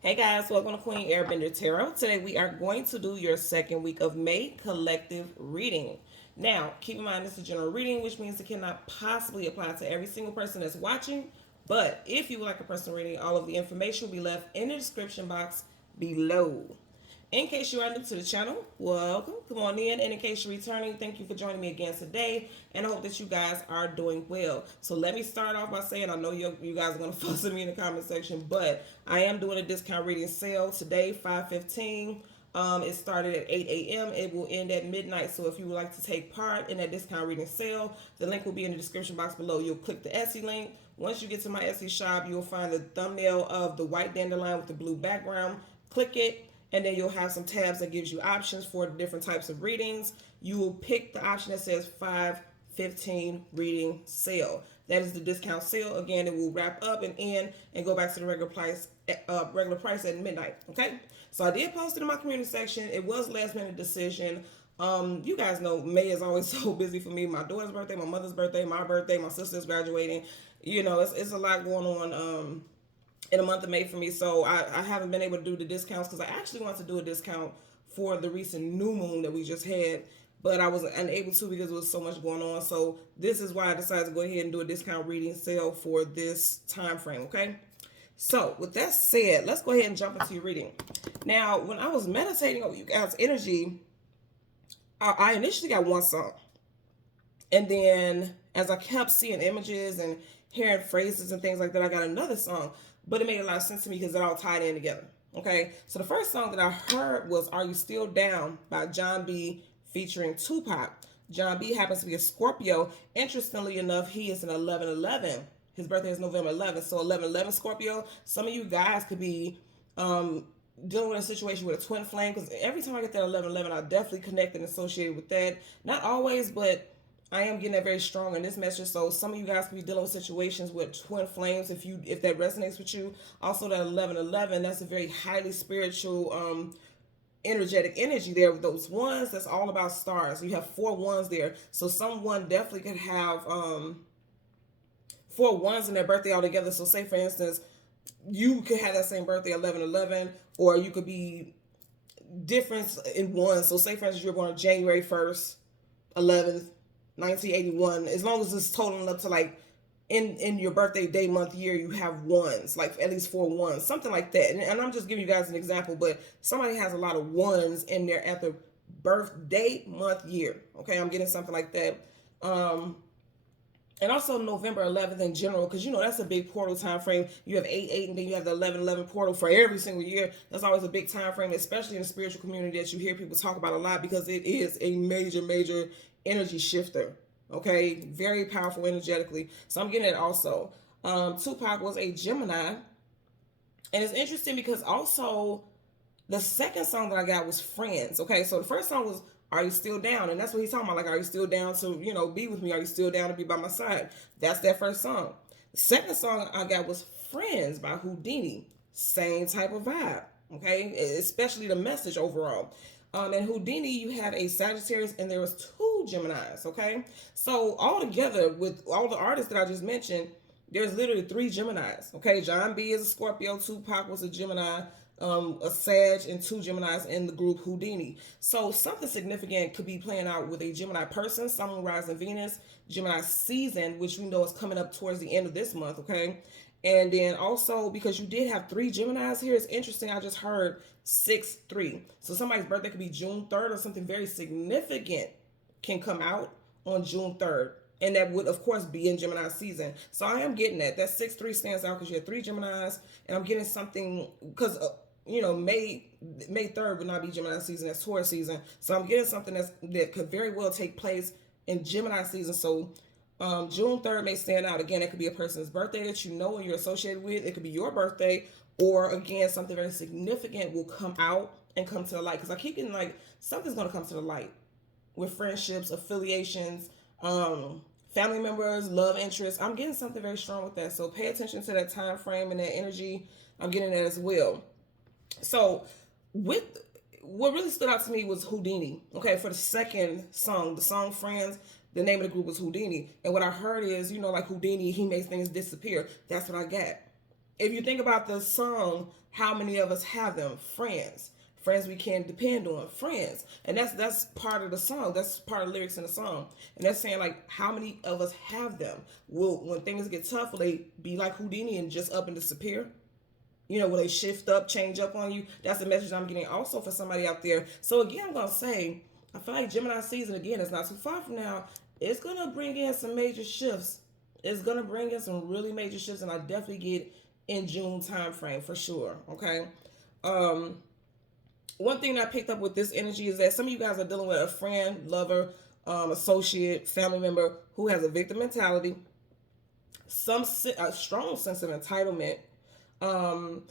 Hey guys, welcome to Queen Airbender Tarot. Today we are going to do your second week of May collective reading. Now, keep in mind this is a general reading, which means it cannot possibly apply to every single person that's watching. But if you would like a personal reading, all of the information will be left in the description box below. In case you are new to the channel, welcome. Come on in. And in case you're returning, thank you for joining me again today. And I hope that you guys are doing well. So let me start off by saying I know you guys are going to fuss at me in the comment section, but I am doing a discount reading sale today, 5/15. It started at 8 a.m. It will end at midnight. So if you would like to take part in that discount reading sale, the link will be in the description box below. You'll click the Etsy link. Once you get to my Etsy shop, you'll find the thumbnail of the white dandelion with the blue background. Click it, and then you'll have some tabs that gives you options for different types of readings. You will pick the option that says 5/15 reading sale. That is the discount sale. Again, it will wrap up and end and go back to the regular price at midnight. Okay, so I did post it in my community section. It was last minute decision. You guys know May is always so busy for me. My daughter's birthday, my mother's birthday, my birthday, my sister's graduating. You know, it's a lot going on. In the month of May for me. So I haven't been able to do the discounts because I actually want to do a discount for the recent new moon that we just had, but I was unable to because there was so much going on. So this is why I decided to go ahead and do a discount reading sale for this time frame, okay? So with that said, let's go ahead and jump into your reading. Now, when I was meditating over you guys' energy, I initially got one song. And then as I kept seeing images and hearing phrases and things like that, I got another song. But it made a lot of sense to me because it all tied in together. Okay, so the first song that I heard was Are You Still Down by Jon B featuring Tupac. Jon B happens to be a Scorpio. Interestingly enough, he is an 11/11. His birthday is November 11th. So 11/11 Scorpio. Some of you guys could be dealing with a situation with a twin flame, because every time I get that 11/11, I definitely connect and associated with that. Not always, but I am getting that very strong in this message. So some of you guys could be dealing with situations with twin flames if that resonates with you. Also that 11/11, that's a very highly spiritual energetic energy there with those ones. That's all about stars. You have 4 ones there. So someone definitely could have 4 ones in their birthday altogether. So say for instance, you could have that same birthday 11/11, or you could be different in one. So say for instance you're born January 1st, 11th, 1981. As long as it's totaling up to like in your birthday day, month, year, you have ones, like at least 4 ones, something like that. And I'm just giving you guys an example, but somebody has a lot of ones in there at the birthday, month, year. Okay, I'm getting something like that. And also November 11th in general, because you know that's a big portal time frame. You have 8/8, and then you have the 11/11 portal for every single year. That's always a big time frame, especially in the spiritual community that you hear people talk about a lot, because it is a major energy shifter. Okay, very powerful energetically. So I'm getting it also. Tupac was a Gemini, and it's interesting because also the second song that I got was Friends. Okay, so the first song was Are You Still Down? And that's what he's talking about. Like, are you still down to, be with me? Are you still down to be by my side? That's that first song. The second song I got was Friends by Houdini. Same type of vibe. Okay, especially the message overall. And Houdini, you have a Sagittarius, and there was 2 Geminis. Okay, so all together with all the artists that I just mentioned, there's literally 3 Geminis. Okay, Jon B is a Scorpio, Tupac was a Gemini, a Sag, and 2 Geminis in the group Houdini. So something significant could be playing out with a Gemini person, Sun, Moon, Rising, Venus, Gemini season, which we know is coming up towards the end of this month. Okay, and then also because you did have 3 Geminis here, it's interesting. I just heard 6/3. So somebody's birthday could be June 3rd, or something very significant can come out on June 3rd. And that would, of course, be in Gemini season. So I am getting that. That 6/3 stands out because you have 3 Geminis. And I'm getting something because, May 3rd would not be Gemini season. That's Taurus season. So I'm getting something that could very well take place in Gemini season. So June 3rd may stand out. Again, it could be a person's birthday that you know and you're associated with. It could be your birthday. Or, again, something very significant will come out and come to the light. Because I keep getting like something's going to come to the light with friendships, affiliations, family members, love interests. I'm getting something very strong with that. So pay attention to that time frame and that energy. I'm getting that as well. So with what really stood out to me was Houdini. Okay, for the second song, the song Friends, the name of the group was Houdini. And what I heard is, like Houdini, he makes things disappear. That's what I got. if you think about the song, how many of us have them? Friends. Friends we can depend on. Friends. And that's part of the song. That's part of the lyrics in the song. And that's saying like how many of us have them? Will when things get tough, will they be like Houdini and just up and disappear? You know, will they shift up, change up on you? That's the message I'm getting also for somebody out there. So again, I'm gonna say, I feel like Gemini season again is not too far from now. It's gonna bring in some major shifts. It's gonna bring in some really major shifts, and I definitely get in June time frame for sure. Okay. Um, One thing that I picked up with this energy is that some of you guys are dealing with a friend, lover, associate, family member who has a victim mentality, a strong sense of entitlement. Um,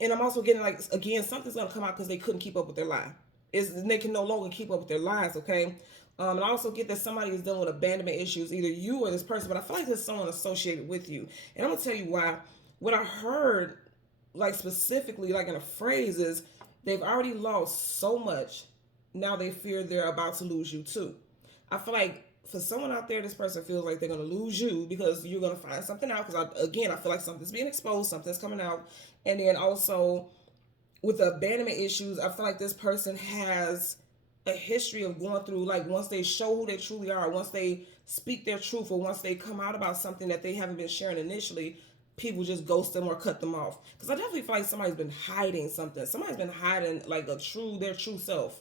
and I'm also getting like again something's gonna come out because they couldn't keep up with their lie. They can no longer keep up with their lies. Okay. And I also get that somebody is dealing with abandonment issues, either you or this person, but I feel like there's someone associated with you. And I'm gonna tell you why. What I heard, like specifically, like in a phrase, is they've already lost so much. Now they fear they're about to lose you too. I feel like for someone out there, this person feels like they're going to lose you because you're going to find something out. Because again, I feel like something's being exposed, something's coming out. And then also with the abandonment issues, I feel like this person has a history of going through, like once they show who they truly are, once they speak their truth, or once they come out about something that they haven't been sharing initially, people just ghost them or cut them off. Because I definitely feel like somebody's been hiding something. Somebody's been hiding like their true self.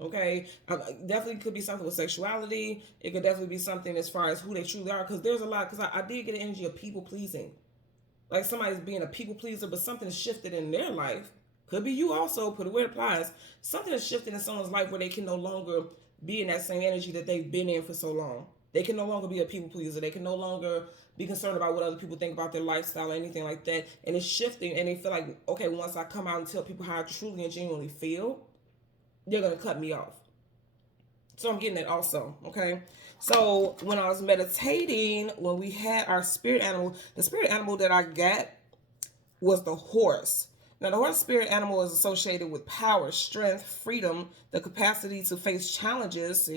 Okay, definitely could be something with sexuality. It could definitely be something as far as who they truly are. Because there's a lot. Because I did get an energy of people pleasing, like somebody's being a people pleaser, but something shifted in their life. Could be you also. Put it where it applies. Something has shifted in someone's life where they can no longer be in that same energy that they've been in for so long. They can no longer be a people pleaser. They can no longer be concerned about what other people think about their lifestyle or anything like that. And it's shifting, and they feel like, okay, once I come out and tell people how I truly and genuinely feel, they're going to cut me off. So I'm getting that also, okay? So when I was meditating, when we had our spirit animal, the spirit animal that I got was the horse. Now, the horse spirit animal is associated with power, strength, freedom, the capacity to face challenges,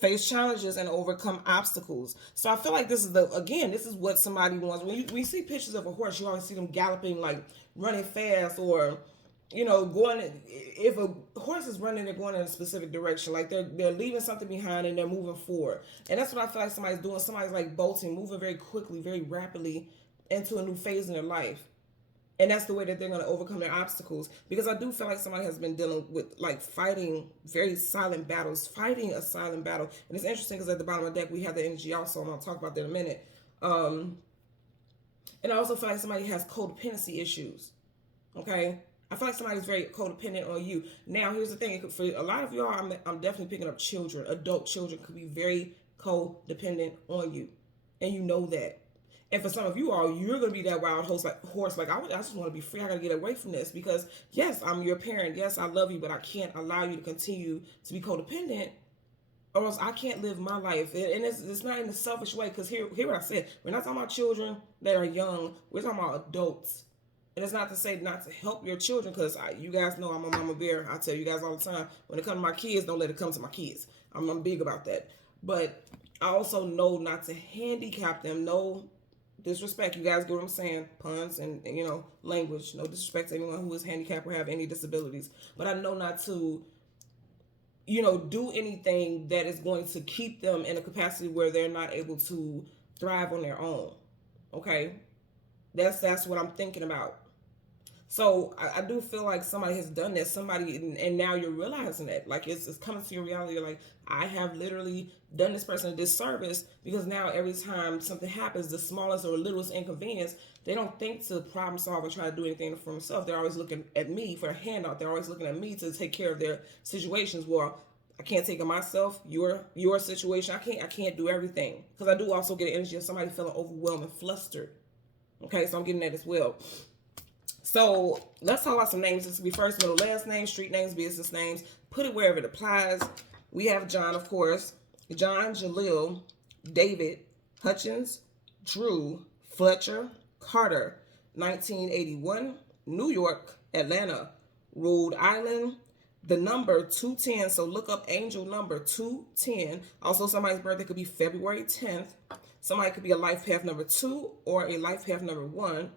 face challenges and overcome obstacles. So I feel like this is this is what somebody wants. When you see pictures of a horse, you always see them galloping, like running fast, or going. If a horse is running, they're going in a specific direction. Like they're leaving something behind and they're moving forward. And that's what I feel like somebody's doing. Somebody's like bolting, moving very quickly, very rapidly into a new phase in their life. And that's the way that they're going to overcome their obstacles. Because I do feel like somebody has been dealing with like fighting very silent battles, fighting a silent battle. And it's interesting because at the bottom of the deck, we have the energy also. I'm going to talk about that in a minute. And I also feel like somebody has codependency issues. Okay. I feel like somebody's very codependent on you. Now, here's the thing. For a lot of y'all, I'm definitely picking up children. Adult children could be very codependent on you. And you know that. And for some of you all, you're going to be that wild horse. I just want to be free. I got to get away from this because, yes, I'm your parent. Yes, I love you, but I can't allow you to continue to be codependent, or else I can't live my life. And it's not in a selfish way, because hear what I said. We're not talking about children that are young. We're talking about adults. And it's not to say not to help your children, because you guys know I'm a mama bear. I tell you guys all the time, when it comes to my kids, don't let it come to my kids. I'm big about that. But I also know not to handicap them. No disrespect, you guys get what I'm saying, puns and language, no disrespect to anyone who is handicapped or have any disabilities, but I know not to do anything that is going to keep them in a capacity where they're not able to thrive on their own. Okay, that's what I'm thinking about. So I do feel like somebody has done that, and now you're realizing that, like it's coming to your reality. You're like, I have literally done this person a disservice, because now every time something happens, the smallest or littlest inconvenience, they don't think to problem solve or try to do anything for themselves. They're always looking at me for a handout. They're always looking at me to take care of their situations. Well, I can't take it myself. Your situation, I can't do everything, because I do also get an energy of somebody feeling overwhelmed and flustered. Okay, so I'm getting that as well. So let's talk about some names. This will be first, middle, last name, street names, business names. Put it wherever it applies. We have John, of course. John, Jalil, David, Hutchins, Drew, Fletcher, Carter, 1981, New York, Atlanta, Rhode Island, the number 210. So look up angel number 210. Also, somebody's birthday could be February 10th. Somebody could be a life path number 2 or a life path number 1.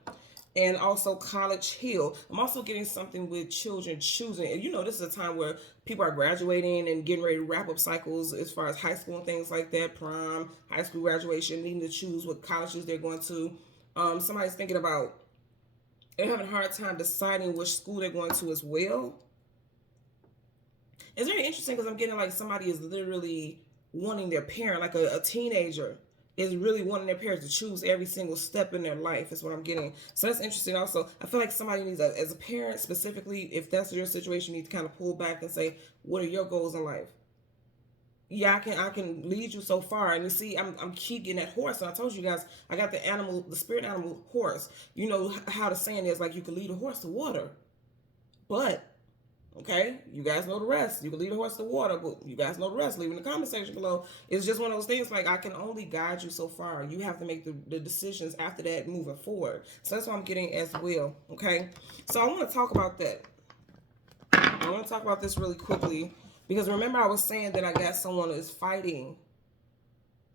and also College Hill. I'm also getting something with children choosing. And this is a time where people are graduating and getting ready to wrap up cycles as far as high school and things like that, prom, high school graduation, needing to choose what colleges they're going to. Somebody's thinking about, they're having a hard time deciding which school they're going to as well. It's very interesting because I'm getting like somebody is literally wanting their parent, like a teenager is really wanting their parents to choose every single step in their life is what I'm getting. So that's interesting also. I feel like somebody needs, as a parent specifically, if that's your situation, you need to kind of pull back and say, what are your goals in life? Yeah, I can lead you so far. And you see, I'm keep getting that horse. And I told you guys, I got the spirit animal horse. You know how the saying is, like, you can lead a horse to water. But okay, you guys know the rest. You can lead a horse to water, but you guys know the rest. Leave in the comment section below. It's just one of those things, like, I can only guide you so far. You have to make the decisions after that moving forward. So that's what I'm getting as well, okay? So I want to talk about that. I want to talk about this really quickly because remember I was saying that I got someone that is fighting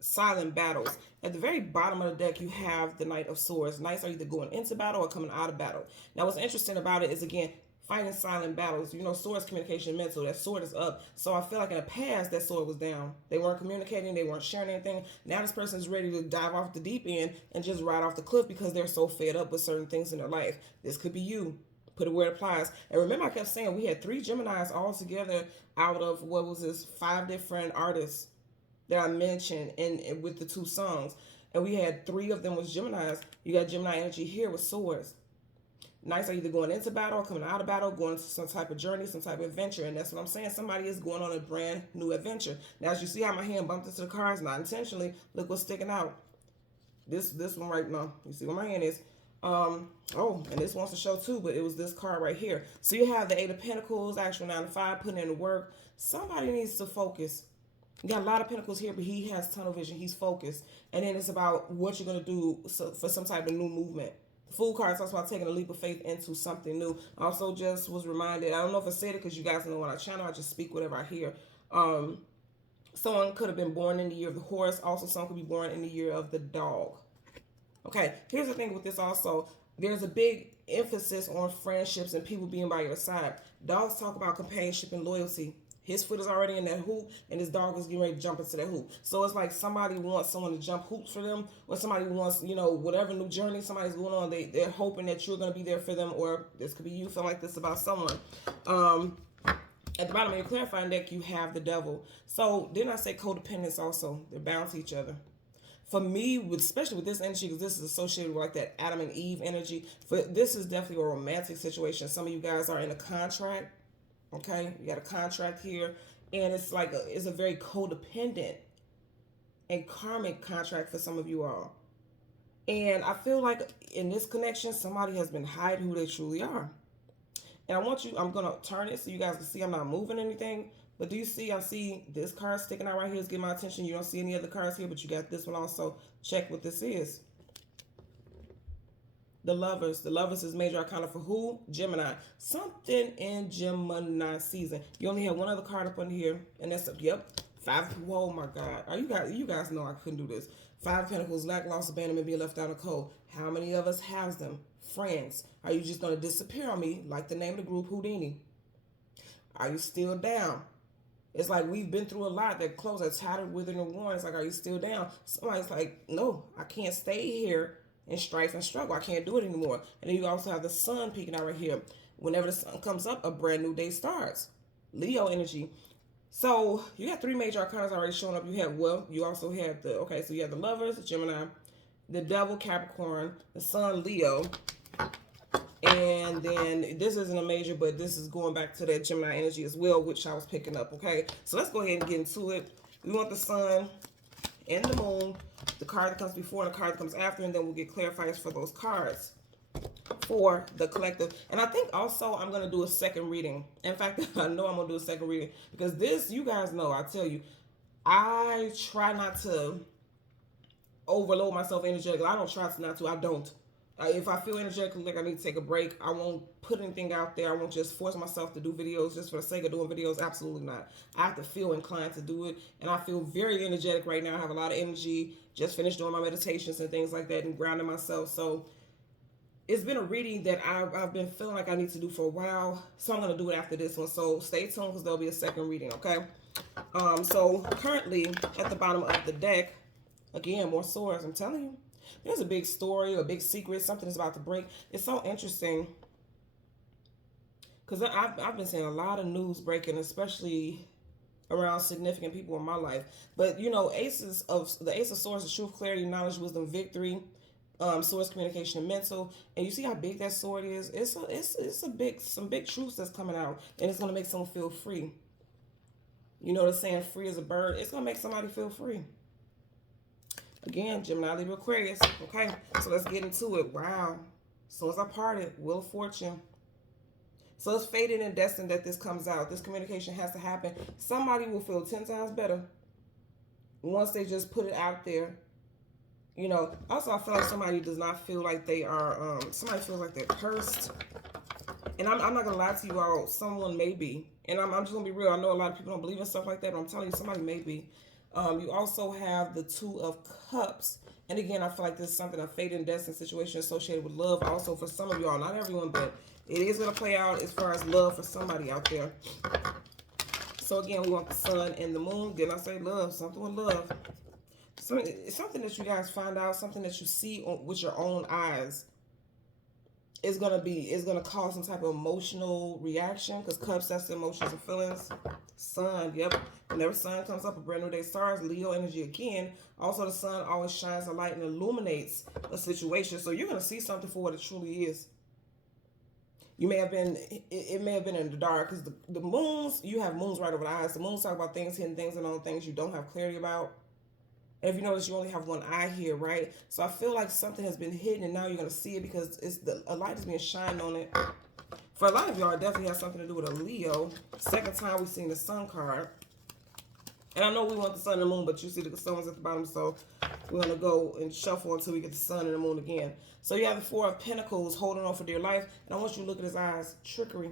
silent battles. At the very bottom of the deck, you have the Knight of Swords. Knights are either going into battle or coming out of battle. Now, what's interesting about it is, again, fighting silent battles. Swords, communication, mental. That sword is up. So I feel like in the past, that sword was down. They weren't communicating. They weren't sharing anything. Now this person is ready to dive off the deep end and just ride off the cliff because they're so fed up with certain things in their life. This could be you. Put it where it applies. And remember, I kept saying we had 3 Geminis all together out of, 5 different artists that I mentioned in with the 2 songs. And we had 3 of them was Geminis. You got Gemini energy here with swords. Knights are either going into battle or coming out of battle, going to some type of journey, some type of adventure. And that's what I'm saying. Somebody is going on a brand new adventure. Now, as you see how my hand bumped into the cards, not intentionally, look what's sticking out. This one right now. You see where my hand is. And this wants to show too, but it was this card right here. So you have the 8 of Pentacles, actual 9 to 5, putting in the work. Somebody needs to focus. You got a lot of pentacles here, but he has tunnel vision. He's focused. And then it's about what you're going to do for some type of new movement. The Fool card talks about taking a leap of faith into something new. I also just was reminded, I don't know if I said it because you guys know on our channel, I just speak whatever I hear. Someone could have been born in the year of the horse. Also, someone could be born in the year of the dog. Okay, here's the thing with this also. There's a big emphasis on friendships and people being by your side. Dogs talk about companionship and loyalty. His foot is already in that hoop, and his dog is getting ready to jump into that hoop. So it's like somebody wants someone to jump hoops for them, or somebody wants, whatever new journey somebody's going on, they're hoping that you're going to be there for them, or this could be you feeling like this about someone. At the bottom of your clarifying deck, you have the Devil. So didn't I say codependence also? They're bound to each other. For me, especially with this energy, because this is associated with like that Adam and Eve energy, this is definitely a romantic situation. Some of you guys are in a contract. Okay, you got a contract here, and it's like it's a very codependent and karmic contract for some of you all. And I feel like in this connection, somebody has been hiding who they truly are. And I'm going to turn it so you guys can see I'm not moving anything. But do you see, I see this card sticking out right here is getting my attention. You don't see any other cards here, but you got this one also. Check what this is. The Lovers. The Lovers is major arcana for who? Gemini. Something in Gemini season. You only have one other card up under here, and that's yep. 5. Oh my God. Are you guys know I couldn't do this. 5 Pentacles, lack, loss, abandonment, being left out in the cold. How many of us has them? Friends. Are you just gonna disappear on me like the name of the group Houdini? Are you still down? It's like we've been through a lot. That clothes are tattered, withered, and worn. It's like, are you still down? Somebody's like, no, I can't stay here and strife and struggle. I can't do it anymore. And then you also have the sun peeking out right here. Whenever the sun comes up, a brand new day starts. Leo energy. So you got 3 major arcana already showing up. You also have so you have the Lovers, Gemini, the Devil, Capricorn, the Sun, Leo. And then this isn't a major, but this is going back to that Gemini energy as well, which I was picking up, okay? So let's go ahead and get into it. We want the sun and the moon, the card that comes before and the card that comes after, and then we'll get clarifiers for those cards for the collective. And I think also I'm going to do a second reading. In fact, I know I'm going to do a second reading because this, you guys know, I tell you, I try not to overload myself energetically. I don't try not to. I don't. If I feel energetically like I need to take a break, I won't put anything out there. I won't just force myself to do videos just for the sake of doing videos. Absolutely not. I have to feel inclined to do it. And I feel very energetic right now. I have a lot of energy. Just finished doing my meditations and things like that and grounding myself. So it's been a reading that I've been feeling like I need to do for a while, so I'm going to do it after this one. So stay tuned because there'll be a second reading, okay? So currently at the bottom of the deck, again, more swords. I'm telling you, there's a big story, a big secret, something is about to break. It's so interesting because I've been seeing a lot of news breaking, especially around significant people in my life. But you know, Ace of Swords is truth, clarity, knowledge, wisdom, victory. Swords, communication, and mental. And you see how big that sword is. It's some big truths that's coming out, and it's gonna make someone feel free. You know the saying, "Free as a bird." It's gonna make somebody feel free. Again, Gemini, Libra, Aquarius. Okay, so let's get into it. Wow. So as I parted, Wheel of Fortune. So it's fated and destined that this comes out. This communication has to happen. Somebody will feel 10 times better once they just put it out there. You know, also I feel like somebody does not feel like they are, somebody feels like they're cursed. And I'm not going to lie to you all, someone may be. And I'm just going to be real. I know a lot of people don't believe in stuff like that, but I'm telling you, somebody may be. You also have the Two of Cups. And again, I feel like this is something, a fate and destiny situation associated with love. Also for some of y'all, not everyone, but it is going to play out as far as love for somebody out there. So again, we want the sun and the moon. Didn't I say love? Something with love. Something that you guys find out, something that you see with your own eyes is gonna cause some type of emotional reaction, because cups, that's the emotions and feelings. Sun, yep. Whenever sun comes up, a brand new day starts. Leo energy again. Also, the sun always shines a light and illuminates a situation, so you're gonna see something for what it truly is. You may have been, it may have been in the dark, because the moons, you have moons right over the eyes. The moons talk about things, hidden things, and other things you don't have clarity about. And if you notice, you only have one eye here, right? So I feel like something has been hidden, and now you're going to see it because a light is being shined on it. For a lot of y'all, it definitely has something to do with a Leo. Second time we've seen the sun card. And I know we want the sun and the moon, but you see the sun was at the bottom, so we're going to go and shuffle until we get the sun and the moon again. So you have the Four of Pentacles holding on for dear life. And I want you to look at his eyes. Trickery.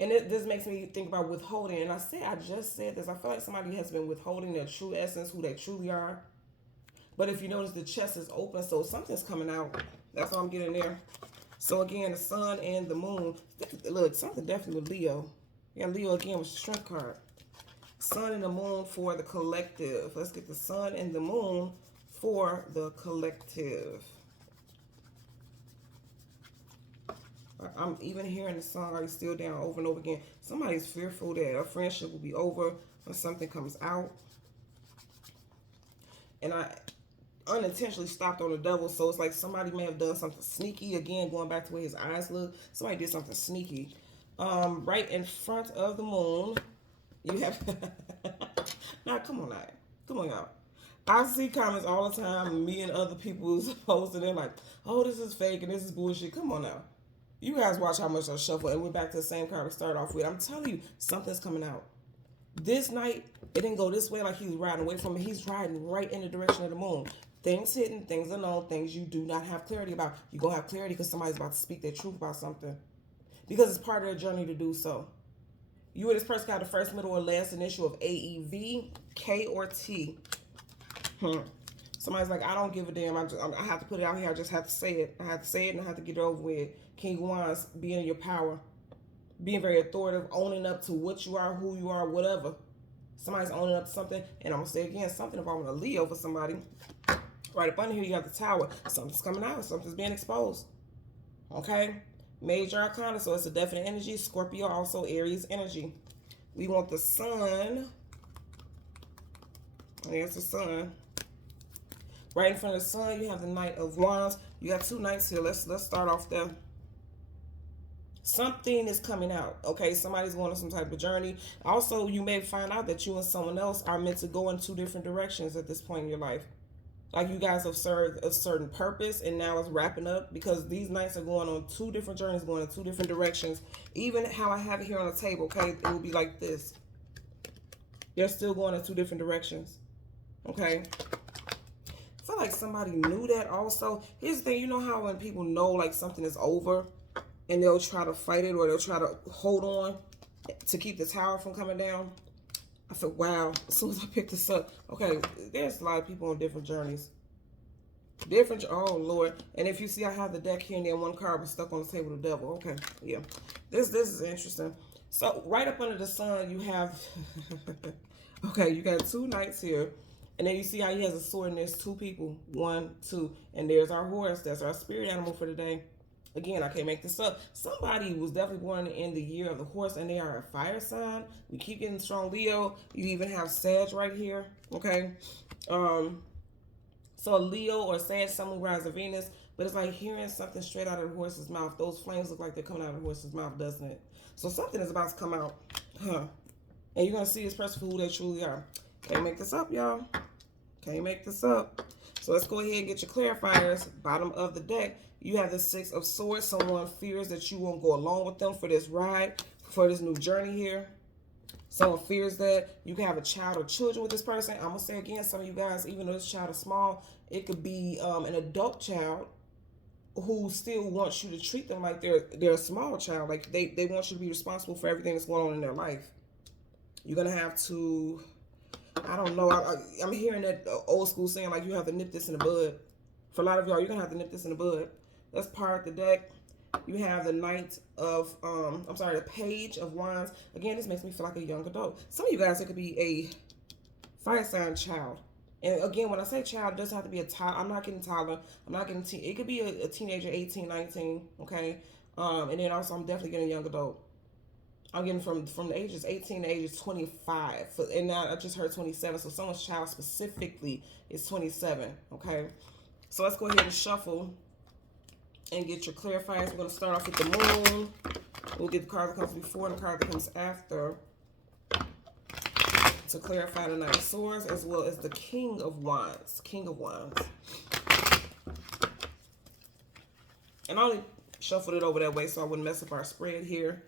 And this makes me think about withholding. And I just said this. I feel like somebody has been withholding their true essence, who they truly are. But if you notice, the chest is open, so something's coming out. That's all I'm getting there. So again, the sun and the moon. Look, something definitely with Leo. Yeah, Leo again with the strength card. Sun and the moon for the collective. Let's get the sun and the moon for the collective. I'm even hearing the song "Are You Still Down" over and over again. Somebody's fearful that a friendship will be over when something comes out. And I unintentionally stopped on the devil, so it's like somebody may have done something sneaky. Again, going back to where his eyes look, somebody did something sneaky. Right in front of the moon, you have... Now, come on, y'all. I see comments all the time, me and other people posting, they're like, "Oh, this is fake and this is bullshit." Come on now. You guys watch how much I shuffle, and we're back to the same card we started off with. I'm telling you, something's coming out. This night, it didn't go this way like he was riding away from it. He's riding right in the direction of the moon. Things hidden, things unknown, things you do not have clarity about. You're going to have clarity because somebody's about to speak their truth about something. Because it's part of their journey to do so. You and this person got the first, middle, or last initial of AEV, K, or T. Somebody's like, "I don't give a damn. I have to put it out here. I just have to say it. I have to say it and I have to get it over with." King Wands, being in your power. Being very authoritative, owning up to what you are, who you are, whatever. Somebody's owning up to something. And I'm going to say again, something involving a Leo for somebody. Right up under here, you got the Tower. Something's coming out. Something's being exposed. Okay? Major Arcana, so it's a definite energy. Scorpio, also Aries energy. We want the sun. There's the sun. Right in front of the sun, you have the Knight of Wands. You got two knights here. Let's start off there. Something is coming out, okay? Somebody's going on some type of journey. Also, you may find out that you and someone else are meant to go in two different directions at this point in your life. Like you guys have served a certain purpose, and now it's wrapping up, because these knights are going on two different journeys, going in two different directions. Even how I have it here on the table, okay? It will be like this. They're still going in two different directions, okay? I feel like somebody knew that also. Here's the thing, you know how when people know like something is over, and they'll try to fight it, or they'll try to hold on to keep the tower from coming down? I feel, wow, as soon as I picked this up, okay, there's a lot of people on different journeys. Different. Oh Lord! And if you see, I have the deck here, and then one card was stuck on the table. The devil. Okay, yeah. This is interesting. So right up under the sun, you have. Okay, you got two knights here, and then you see how he has a sword, and there's two people. One, two, and there's our horse. That's our spirit animal for today. Again, I can't make this up. Somebody was definitely born in the year of the horse, and they are a fire sign. We keep getting strong Leo. You even have Sag right here. Okay. So a Leo or Sag, Sun, Moon, Rise of Venus, but it's like hearing something straight out of the horse's mouth. Those flames look like they're coming out of the horse's mouth, doesn't it? So something is about to come out, huh? And you're gonna see this person for who they truly are. Can't make this up, y'all. Can't make this up. So let's go ahead and get your clarifiers. Bottom of the deck, you have the Six of Swords. Someone fears that you won't go along with them for this ride, for this new journey here. Someone fears that you can have a child or children with this person. I'm going to say again, some of you guys, even though this child is small, it could be an adult child who still wants you to treat them like they're a small child. Like they want you to be responsible for everything that's going on in their life. You're going to have to, I don't know. I'm hearing that old school saying like you have to nip this in the bud. For a lot of y'all, you're going to have to nip this in the bud. Let's part the deck. You have the Knight of, the Page of Wands. Again, this makes me feel like a young adult. Some of you guys, it could be a fire sign child. And again, when I say child, it doesn't have to be a toddler. I'm not getting toddler. I'm not getting teen. It could be a teenager, 18, 19, okay? And then also, I'm definitely getting a young adult. I'm getting from the ages 18 to ages 25. And now I just heard 27. So someone's child specifically is 27, okay? So let's go ahead and shuffle and get your clarifiers. We're going to start off with the moon. We'll get the card that comes before and the card that comes after to clarify the Knight of Swords, as well as the King of Wands. King of Wands. And I only shuffled it over that way so I wouldn't mess up our spread here.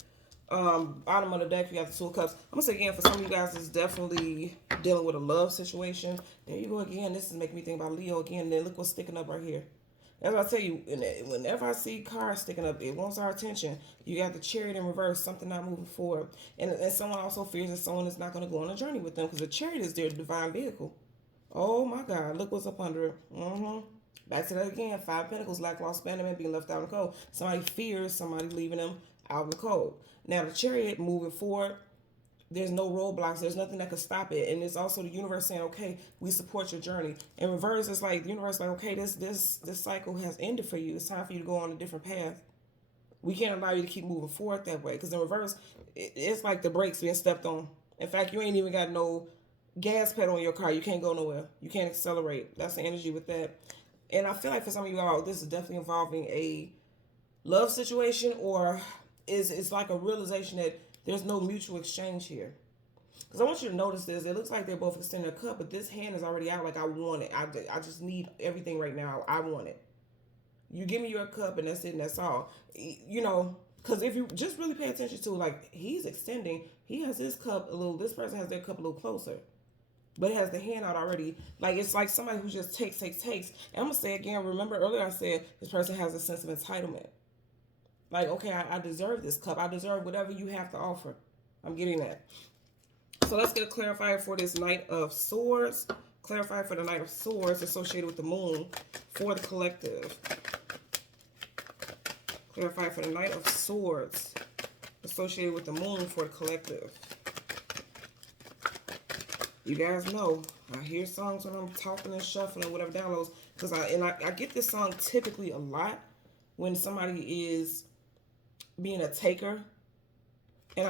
Bottom of the deck, you got the Two of Cups. I'm going to say again, for some of you guys, it's definitely dealing with a love situation. There you go again. This is making me think about Leo again. Then look what's sticking up right here. As I tell you, whenever I see cars sticking up, it wants our attention. You got the Chariot in reverse, something not moving forward. And someone also fears that someone is not going to go on a journey with them because the Chariot is their divine vehicle. Oh my God, look what's up under it. Back to that again, Five of Pentacles, lack, loss, abandonment, being left out in the cold. Somebody fears somebody leaving them out in the cold. Now the Chariot moving forward, there's no roadblocks. There's nothing that could stop it. And it's also the universe saying, okay, we support your journey. In reverse, it's like the universe like, okay, this cycle has ended for you. It's time for you to go on a different path. We can't allow you to keep moving forward that way. Because in reverse, it's like the brakes being stepped on. In fact, you ain't even got no gas pedal in your car. You can't go nowhere. You can't accelerate. That's the energy with that. And I feel like for some of you all, this is definitely involving a love situation, or it's like a realization that there's no mutual exchange here. Because I want you to notice this. It looks like they're both extending a cup, but this hand is already out like I want it. I just need everything right now. I want it. You give me your cup and that's it and that's all. You know, because if you just really pay attention to, like, he's extending. He has his cup a little, this person has their cup a little closer. But it has the hand out already. Like, it's like somebody who just takes. And I'm going to say again, remember earlier I said this person has a sense of entitlement. Like, okay, I deserve this cup. I deserve whatever you have to offer. I'm getting that. So let's get a clarifier for this Knight of Swords. Clarifier for the Knight of Swords associated with the moon for the collective. Clarifier for the Knight of Swords associated with the moon for the collective. You guys know, I hear songs when I'm talking and shuffling, whatever downloads. Because I get this song typically a lot when somebody is being a taker. And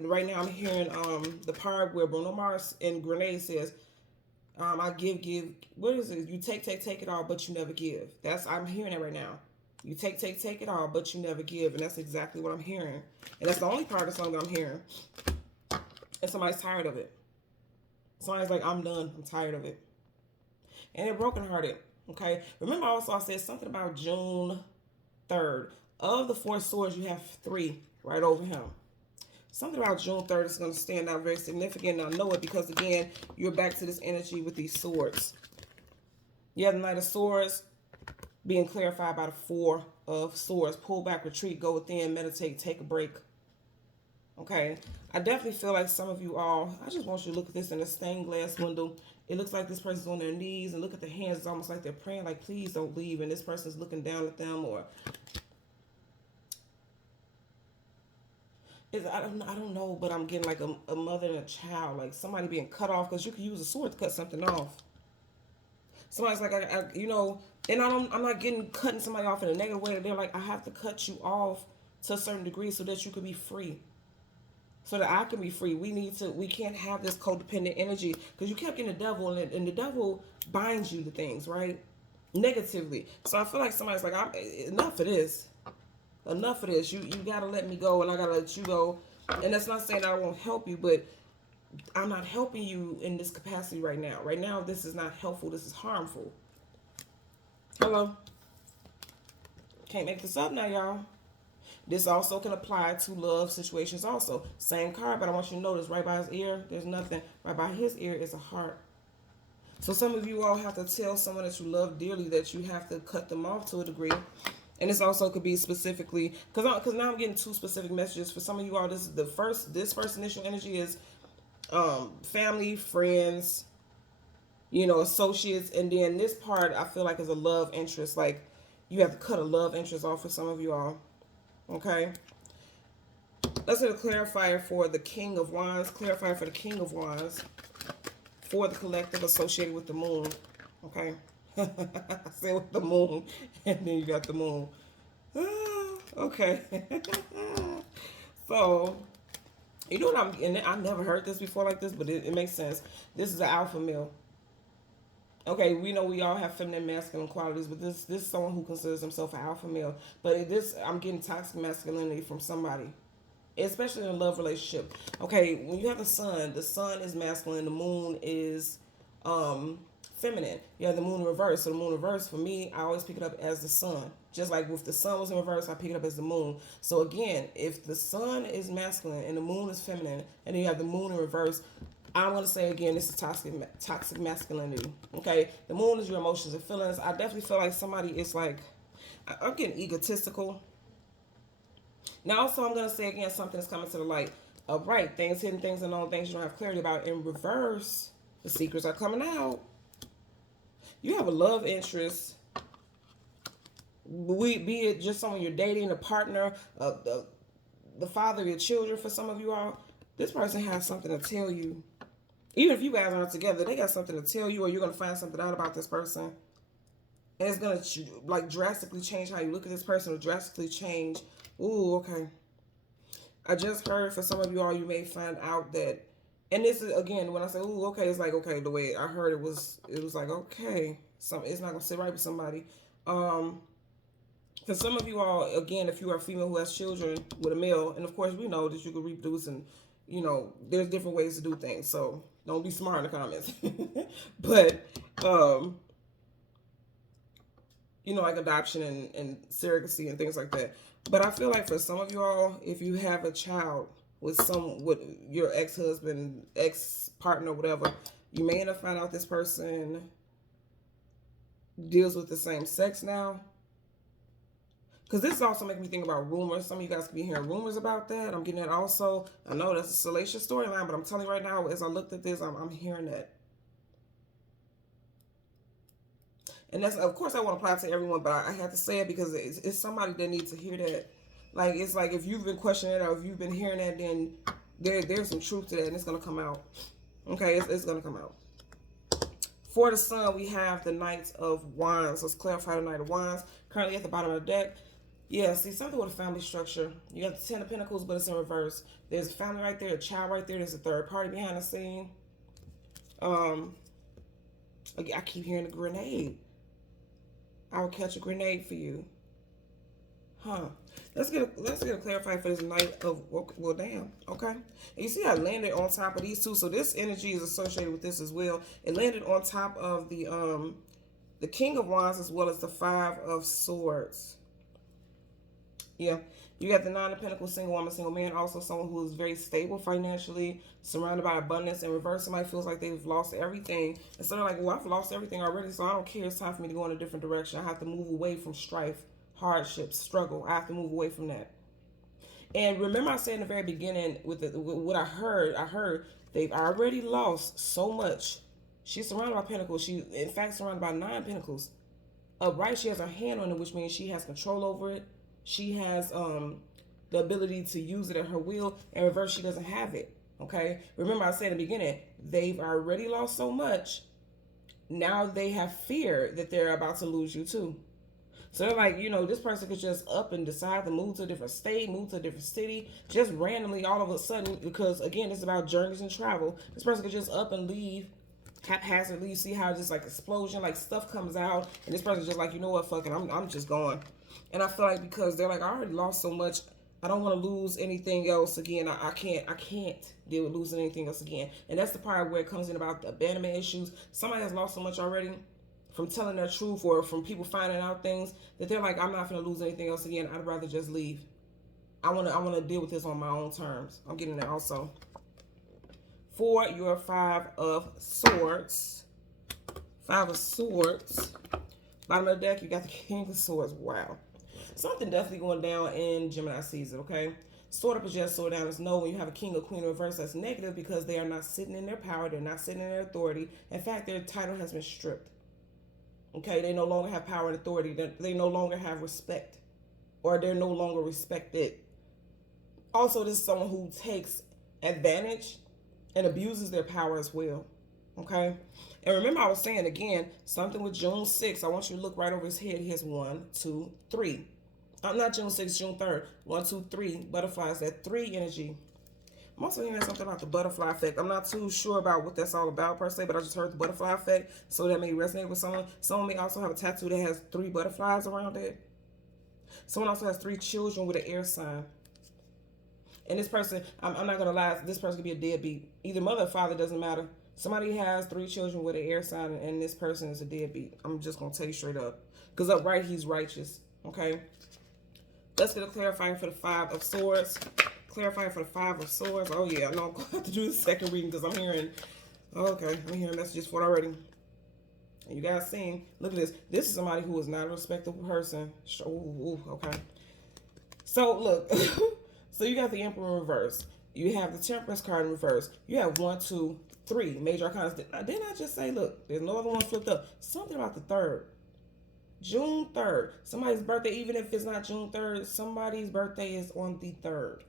right now I'm hearing the part where Bruno Mars and Grenade says, I give, what is it? You take it all, but you never give. I'm hearing that right now. You take it all, but you never give. And that's exactly what I'm hearing. And that's the only part of the song that I'm hearing. And somebody's tired of it. Somebody's like, I'm done. I'm tired of it. And they're brokenhearted. Okay? Remember also I said something about June 3rd. Of the 4 swords, you have 3 right over him. Something about June 3rd is going to stand out very significant. And I know it because, again, you're back to this energy with these swords. You have the Knight of Swords being clarified by the 4 of Swords. Pull back, retreat, go within, meditate, take a break. Okay. I definitely feel like some of you all, I just want you to look at this in a stained glass window. It looks like this person's on their knees, and look at the hands. It's almost like they're praying, like, please don't leave. And this person's looking down at them, or I don't know, but I'm getting like a mother and a child, like somebody being cut off, because you can use a sword to cut something off. Somebody's like, and I'm not getting cutting somebody off in a negative way. They're like, I have to cut you off to a certain degree so that you can be free, so that I can be free. We can't have this codependent energy, because you kept getting the devil, and the devil binds you to things, right? Negatively. So I feel like somebody's like, enough of this. Enough of this. You gotta let me go, and I gotta let you go. And that's not saying I won't help you, but I'm not helping you in this capacity right now. Right now, this is not helpful. This is harmful. Hello? Can't make this up now, y'all. This also can apply to love situations also. Same card, but I want you to notice right by his ear, there's nothing. Right by his ear is a heart. So some of you all have to tell someone that you love dearly that you have to cut them off to a degree. And this also could be specifically, because now I'm getting two specific messages. For some of you all, this first initial energy is family, friends, associates. And then this part I feel like is a love interest. Like you have to cut a love interest off for some of you all. Okay. Let's get a clarifier for the King of Wands. Clarifier for the King of Wands for the collective associated with the moon. Okay. I said with the moon, and then you got the moon. Okay. So, you know what and I never heard this before like this, but it makes sense. This is an alpha male. Okay, we know we all have feminine, masculine qualities, but this is someone who considers himself an alpha male. But I'm getting toxic masculinity from somebody, especially in a love relationship. Okay, when you have the sun is masculine, the moon is feminine. You have the moon in reverse. So the moon in reverse, for me, I always pick it up as the sun. Just like if the sun was in reverse, I pick it up as the moon. So again, if the sun is masculine and the moon is feminine, and then you have the moon in reverse, I'm going to say again, this is toxic masculinity. Okay, the moon is your emotions and feelings. I definitely feel like somebody is like, I'm getting egotistical. Now also, I'm going to say again, something's coming to the light. Right, hidden things, and known things you don't have clarity about. In reverse, the secrets are coming out. You have a love interest. Be it just someone you're dating, a partner, the father of your children. For some of you all, this person has something to tell you. Even if you guys aren't together, they got something to tell you, or you're going to find something out about this person. And it's going to like drastically change how you look at this person, or drastically change. Ooh, okay. I just heard for some of you all, you may find out that, and this is again, when I say, ooh, okay, it's like, okay, the way I heard it was like, okay, it's not going to sit right with somebody. For some of you all, again, if you are a female who has children with a male, and of course we know that you can reproduce, and there's different ways to do things, so don't be smart in the comments. But like adoption and surrogacy and things like that. But I feel like for some of you all, if you have a child with your ex-husband, ex-partner, whatever, you may end up finding out this person deals with the same sex now. Because this is also making me think about rumors. Some of you guys could be hearing rumors about that. I'm getting that also. I know that's a salacious storyline, but I'm telling you right now, as I looked at this, I'm hearing that. And that's, of course, I want to apply it to everyone, but I have to say it because it's somebody that needs to hear that. Like, it's like if you've been questioning it, or if you've been hearing that, then there's some truth to that, and it's going to come out. Okay, it's going to come out. For the sun, we have the Knight of Wands. Let's clarify the Knight of Wands. Currently at the bottom of the deck. Yeah, see, something with a family structure. You got the Ten of Pentacles, but it's in reverse. There's a family right there, a child right there. There's a third party behind the scene. I keep hearing a grenade. I will catch a grenade for you. Huh. Let's get a clarifier for this Knight of, well, damn. Okay. And you see I landed on top of these two. So this energy is associated with this as well. It landed on top of the King of Wands, as well as the Five of Swords. Yeah. You got the Nine of Pentacles, single woman, single man. Also someone who is very stable financially, surrounded by abundance. In reverse, somebody feels like they've lost everything. And so they're like, well, I've lost everything already, so I don't care. It's time for me to go in a different direction. I have to move away from strife, hardships, struggle. I have to move away from that. And remember, I said in the very beginning with what I heard they've already lost so much. She's surrounded by pentacles. She, in fact, surrounded by 9 pentacles. Upright, she has her hand on it, which means she has control over it. She has the ability to use it at her will. In reverse, she doesn't have it. Okay. Remember, I said in the beginning, they've already lost so much. Now they have fear that they're about to lose you too. So they're like, this person could just up and decide to move to a different state, move to a different city, just randomly all of a sudden, because again, it's about journeys and travel. This person could just up and leave haphazardly. You see how just like explosion, like stuff comes out, and this person's just like, you know what, fuck it, I'm just going. And I feel like because they're like, I already lost so much, I don't want to lose anything else again. I can't deal with losing anything else again. And that's the part where it comes in about the abandonment issues. Somebody has lost so much already from telling their truth or from people finding out things that they're like, I'm not going to lose anything else again. I'd rather just leave. I want to deal with this on my own terms. I'm getting that also. For your 5 of Swords. 5 of Swords. Bottom of the deck, you got the King of Swords. Wow. Something definitely going down in Gemini season, okay? Sword up is yes, sword down is no. When you have a king or queen in reverse, that's negative because they are not sitting in their power. They're not sitting in their authority. In fact, their title has been stripped. Okay, they no longer have power and authority. They no longer have respect, or they're no longer respected. Also, this is someone who takes advantage and abuses their power as well. Okay, and remember I was saying again, something with June 6th. I want you to look right over his head. He has 1, 2, 3. Not June 6th, June 3rd. 1, 2, 3 butterflies. That 3 energy. I'm also hearing something about the butterfly effect. I'm not too sure about what that's all about per se, but I just heard the butterfly effect, so that may resonate with someone. Someone may also have a tattoo that has 3 butterflies around it. Someone also has 3 children with an air sign. And this person, I'm not going to lie, this person could be a deadbeat. Either mother or father, doesn't matter. Somebody has 3 children with an air sign, and this person is a deadbeat. I'm just going to tell you straight up. Because upright, he's righteous. Okay? Let's get a clarifying for the 5 of Swords. Clarifying for the 5 of Swords. Oh, yeah. I know I'm going to have to do the second reading because I'm hearing... Okay. I'm hearing messages for it already. And you guys seeing... Look at this. This is somebody who is not a respectable person. Ooh, okay. So, look. So, you got the Emperor in reverse. You have the Temperance card in reverse. You have 1, 2, 3 major arcana. Didn't I just say, look, there's no other one flipped up. Something about the 3rd. June 3rd. Somebody's birthday, even if it's not June 3rd, somebody's birthday is on the 3rd.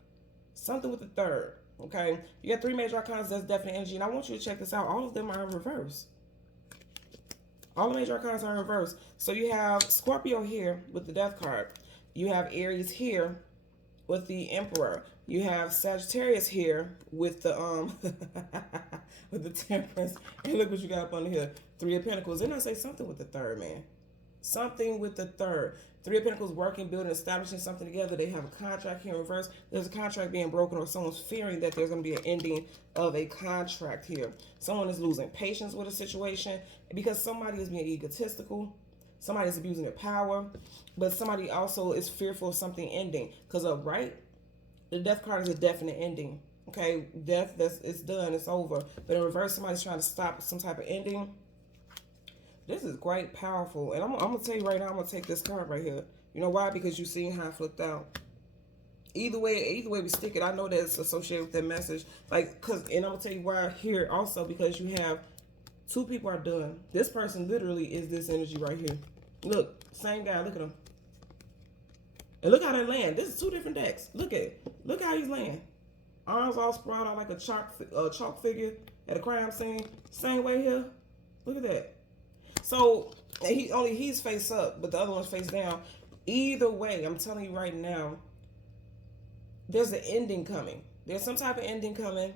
Something with the 3rd. Okay? You got 3 major arcana. That's definite energy. And I want you to check this out. All of them are in reverse. All the major arcana are in reverse. So you have Scorpio here with the Death card. You have Aries here with the Emperor. You have Sagittarius here with the with the Temperance. And look what you got up under here. 3 of Pentacles. Didn't I say something with the 3rd, man? Something with the 3rd. 3 of Pentacles, working, building, establishing something together. They have a contract here in reverse. There's a contract being broken, or someone's fearing that there's going to be an ending of a contract here. Someone is losing patience with a situation because somebody is being egotistical. Somebody is abusing their power. But somebody also is fearful of something ending. Because upright, the Death card is a definite ending. Okay, death, it's done, it's over. But in reverse, somebody's trying to stop some type of ending. This is quite powerful. And I'm going to tell you right now, I'm going to take this card right here. You know why? Because you've seen how it flipped out. Either way we stick it, I know that it's associated with that message. And I'm going to tell you why here also, because you have 2 people are done. This person literally is this energy right here. Look, same guy, look at him. And look how they land. This is 2 different decks. Look at it. Look how he's laying. Arms all sprawled out like a chalk figure at a crime scene. Same way here. Look at that. So he's face up, but the other one's face down. Either way, I'm telling you right now, there's an ending coming. There's some type of ending coming.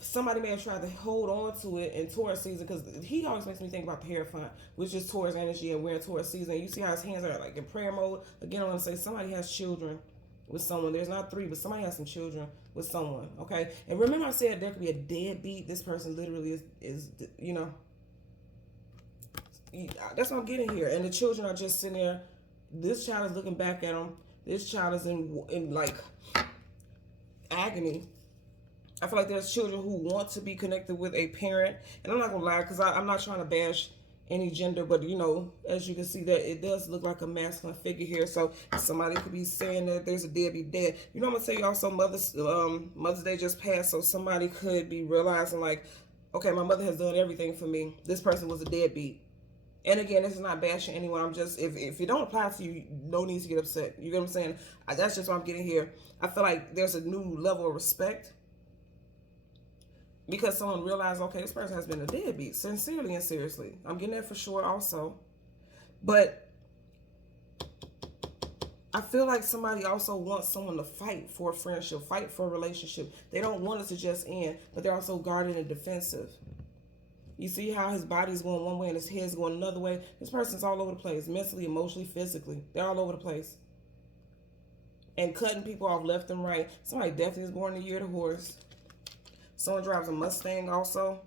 Somebody may have tried to hold on to it in Taurus season, because he always makes me think about the Hierophant, which is Taurus energy, and we're in Taurus season. You see how his hands are like in prayer mode. Again, I want to say somebody has children with someone. There's not 3, but somebody has some children with someone. Okay, and remember I said there could be a deadbeat. This person literally is that's what I'm getting here. And the children are just sitting there. This child is looking back at him. This child is in like agony. I feel like there's children who want to be connected with a parent. And I'm not going to lie, because I'm not trying to bash any gender, but you know, as you can see, that it does look like a masculine figure here. So somebody could be saying that there's a deadbeat dad. You know, I'm gonna tell you also, Mother's Day just passed, so somebody could be realizing like, okay, my mother has done everything for me. This person was a deadbeat. And again, this is not bashing anyone. I'm just, if it don't apply to you, no need to get upset. You get what I'm saying? That's just what I'm getting here. I feel like there's a new level of respect because someone realized, okay, this person has been a deadbeat, sincerely and seriously. I'm getting that for sure also. But I feel like somebody also wants someone to fight for a friendship, fight for a relationship. They don't want it to just end, but they're also guarded and defensive. You see how his body's going one way and his head's going another way? This person's all over the place, mentally, emotionally, physically. They're all over the place. And cutting people off left and right. Somebody definitely is born in the year of the horse. Someone drives a Mustang also.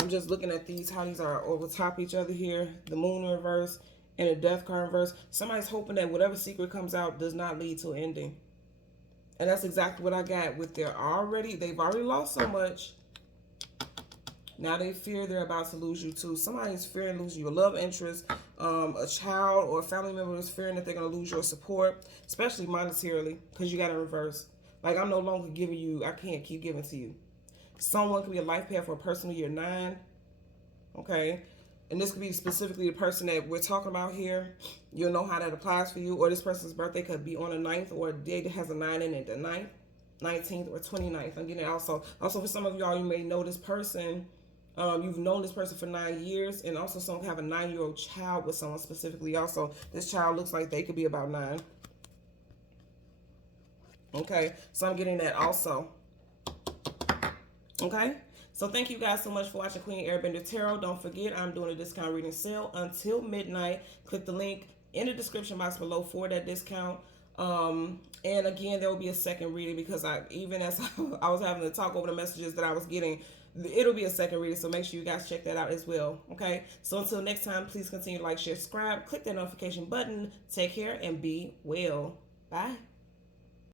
I'm just looking at these, how these are over top each other here. The moon in reverse and the death card in reverse. Somebody's hoping that whatever secret comes out does not lead to an ending. And that's exactly what I got with they've already lost so much. Now they fear they're about to lose you too. Somebody's fearing losing your love interest. A child or a family member is fearing that they're going to lose your support, especially monetarily, because you got to reverse. Like, I'm no longer giving you, I can't keep giving to you. Someone could be a life path for a person in year 9. Okay. And this could be specifically the person that we're talking about here. You'll know how that applies for you. Or this person's birthday could be on the 9th, or a day that has a 9 in it, the 9th, 19th, or 29th. I'm getting it also. Also, for some of y'all, you may know this person. You've known this person for 9 years. And also, someone have a 9-year-old child with someone specifically. Also, this child looks like they could be about 9. Okay. So I'm getting that also. Okay. So thank you guys so much for watching Queen Airbender Tarot. Don't forget, I'm doing a discount reading sale until midnight. Click the link in the description box below for that discount. And again, there will be a second reading because even as I was having to talk over the messages that I was getting, it'll be a second reading. So make sure you guys check that out as well. Okay. So until next time, please continue to like, share, subscribe, click that notification button. Take care and be well. Bye.